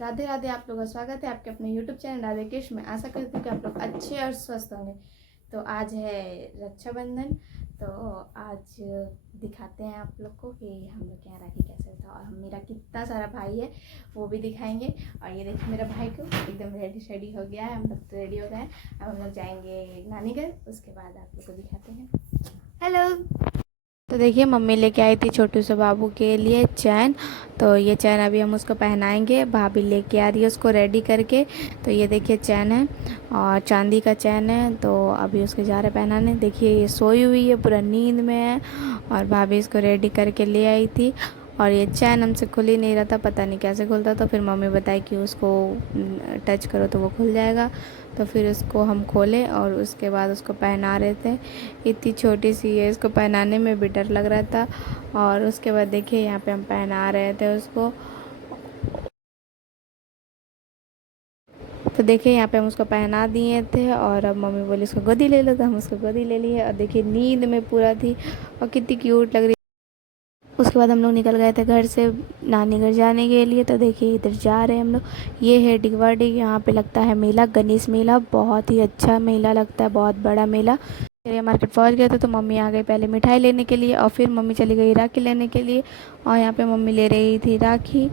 राधे राधे। आप लोगों का स्वागत है आपके अपने YouTube चैनल राधे कृष्ण में। आशा करती हूँ कि आप लोग अच्छे और स्वस्थ होंगे। तो आज है रक्षाबंधन, तो आज दिखाते हैं आप लोग को कि हम लोग के यहाँ राखी कैसे होता है, और मेरा कितना सारा भाई है वो भी दिखाएंगे। और ये देखिए मेरा भाई को एकदम रेडी शेडी हो गया है, हम लोग तो रेडी हो गए हैं। अब हम लोग जाएंगे नानी घर, उसके बाद आप लोग को दिखाते हैं। हेलो। तो देखिए मम्मी लेके आई थी छोटू से बाबू के लिए चैन। तो ये चैन अभी हम उसको पहनाएंगे, भाभी लेके आ रही है उसको रेडी करके। तो ये देखिए चैन है और चांदी का चैन है, तो अभी उसके जा रहे पहनाने। देखिए ये सोई हुई है, पूरा नींद में है, और भाभी इसको रेडी करके ले आई थी। और ये चैन हमसे खुल ही नहीं रहा था, पता नहीं कैसे खुलता। तो फिर मम्मी बताई कि उसको टच करो तो वो खुल जाएगा। तो फिर उसको हम खोले और उसके बाद उसको पहना रहे थे। इतनी छोटी सी है, इसको पहनाने में भी डर लग रहा था। और उसके बाद देखिए यहाँ पे हम पहना रहे थे उसको। तो देखिए यहाँ पे हम उसको पहना दिए थे, और अब मम्मी बोली उसको गोदी ले लो, तो हम उसको गोदी ले लिए। और देखिए नींद में पूरा थी और कितनी क्यूट लग रही। उसके बाद हम लोग निकल गए थे घर से नानी घर जाने के लिए। तो देखिए इधर जा रहे हैं हम लोग। ये है डिगवाड़ी, यहाँ पे लगता है मेला, गणेश मेला। बहुत ही अच्छा मेला लगता है, बहुत बड़ा मेला। फिर मार्केट पहुँच गए थे, तो मम्मी आ गई पहले मिठाई लेने के लिए, और फिर मम्मी चली गई राखी लेने के लिए। और यहाँ पे मम्मी ले रही थी राखी,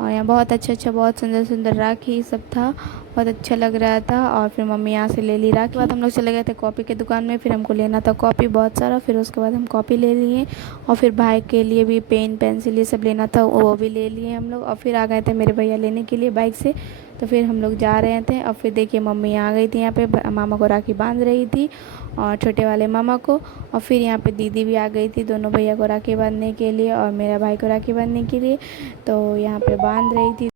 और यहाँ बहुत अच्छा बहुत सुंदर सुंदर राखी सब था, बहुत अच्छा लग रहा था। और फिर मम्मी यहाँ से ले ली राखी। बाद हम लोग चले गए थे कॉपी की दुकान में, फिर हमको लेना था कॉपी बहुत सारा। फिर उसके बाद हम कॉपी ले लिए, और फिर भाई के लिए भी पेन पेंसिल ये सब लेना था, वो भी ले लिए हम लोग। और फिर आ गए थे मेरे भैया लेने के लिए बाइक से। तो फिर हम लोग जा रहे थे। और फिर देखिए मम्मी आ गई थी, यहाँ पे मामा को राखी बांध रही थी, और छोटे वाले मामा को। और फिर यहाँ पे दीदी भी आ गई थी, दोनों भैया को राखी बांधने के लिए और मेरा भाई को राखी बांधने के लिए। तो यहाँ पे बांध रही थी,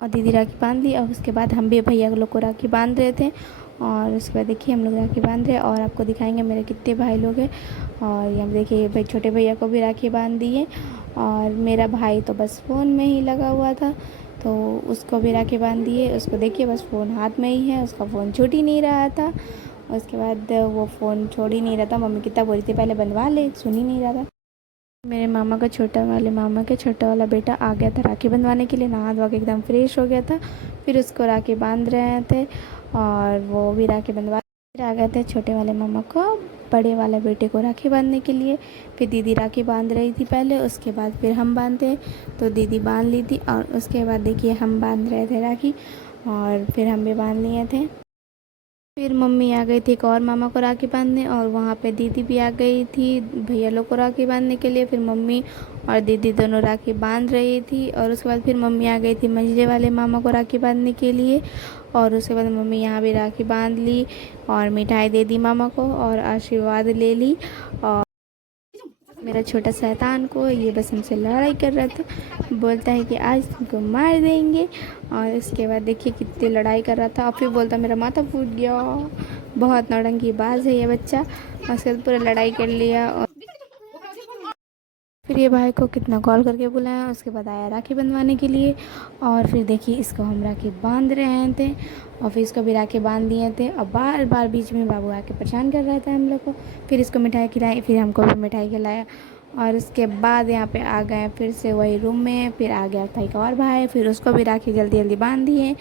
और दीदी राखी बांध दी। और उसके बाद हम भी भैया लोग को राखी बांध रहे थे। और उसके बाद देखिए हम लोग राखी बांध रहे हैं, और आपको दिखाएंगे मेरे कितने भाई लोग हैं। और यहाँ देखिए भाई छोटे भैया को भी राखी बांध दी है, और मेरा भाई तो बस फ़ोन में ही लगा हुआ था, तो उसको भी राखी बांध दी है। उसको देखिए बस फ़ोन हाथ में ही है, उसका फ़ोन छूट ही नहीं रहा था। उसके बाद वो फ़ोन छोड़ ही नहीं रहा था, मम्मी कितना बोली थी पहले बनवा ले, सुन ही नहीं रहा था। मेरे मामा का छोटा वाले मामा के छोटा वाला बेटा आ गया था राखी बंधवाने के लिए, नहा धोवा के एकदम फ्रेश हो गया था। फिर उसको राखी बांध रहे थे, और वो भी राखी बंधवा। फिर आ गए थे छोटे वाले मामा को बड़े वाले बेटे को राखी बांधने के लिए। फिर दीदी राखी बांध रही थी पहले, उसके बाद फिर हम बांधे। तो दीदी बांध ली थी, और उसके बाद देखिए हम बांध रहे थे राखी, और फिर हम भी बांध लिए थे। फिर मम्मी आ गई थी एक और मामा को राखी बांधने, और वहाँ पे दीदी भी आ गई थी भैया लोग को राखी बांधने के लिए। फिर मम्मी और दीदी दोनों राखी बांध रही थी, और उसके बाद फिर मम्मी आ गई थी मंझले वाले मामा को राखी बांधने के लिए। और उसके बाद मम्मी यहाँ भी राखी बांध ली, और मिठाई दे दी मामा को, और आशीर्वाद ले ली। और मेरा छोटा शैतान को ये बस हमसे लड़ाई कर रहा था, बोलता है कि आज तुमको मार देंगे। और इसके बाद देखिए कितनी लड़ाई कर रहा था, और फिर बोलता मेरा माथा फूट गया। बहुत नौटंकी बाज है ये बच्चा, और उसके बाद पूरा लड़ाई कर लिया। और फिर ये भाई को कितना कॉल करके बुलाया, उसके बाद आया राखी बंधवाने के लिए। और फिर देखिए इसको हम राखी बांध रहे थे, और फिर इसको भी राखी बांध दिए थे। और बार बार बीच में बाबू आके परेशान कर रहा था हम लोग को। फिर इसको मिठाई खिलाई, फिर हमको भी मिठाई खिलाया। और उसके बाद यहाँ पे आ गए फिर से वही रूम में। फिर आ गया था एक और भाई, फिर उसको भी राखी जल्दी जल्दी बांध दिए।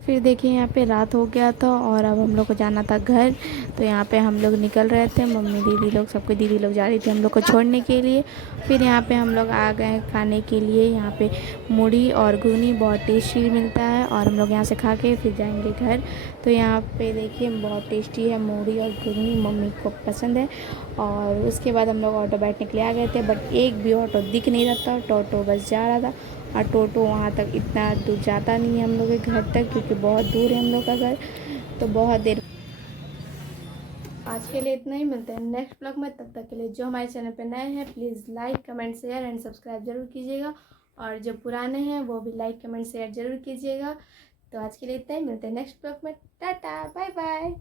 फिर देखिए यहाँ पे रात हो गया था, और अब हम लोग को जाना था घर। तो यहाँ पे हम लोग निकल रहे थे, मम्मी दीदी लोग सबके दीदी लोग जा रही थी हम लोग को छोड़ने के लिए। फिर यहाँ पे हम लोग आ गए खाने के लिए। यहाँ पे मूढ़ी और घुगनी बहुत टेस्टी मिलता है, और हम लोग यहाँ से खा के फिर जाएंगे घर। तो यहाँ पे देखिए बहुत टेस्टी है मूढ़ी और घुगनी, मम्मी को पसंद है। और उसके बाद हम लोग ऑटो बैठने के लिए आ गए थे, बट एक भी ऑटो दिख नहीं रहा था, टोटो बस जा रहा था। और टोटो वहाँ तक इतना दूर जाता नहीं है हम लोग के घर तक, क्योंकि बहुत दूर है हम लोग का घर, तो बहुत देर। आज के लिए इतना ही, मिलते हैं नेक्स्ट ब्लॉग में। तब तक के लिए जो हमारे चैनल पे नए हैं please like comment share and subscribe जरूर कीजिएगा, और जो पुराने हैं वो भी लाइक कमेंट शेयर जरूर कीजिएगा। तो आज के लिए इतना ही, मिलते हैं नेक्स्ट ब्लॉग में। Tata bye bye.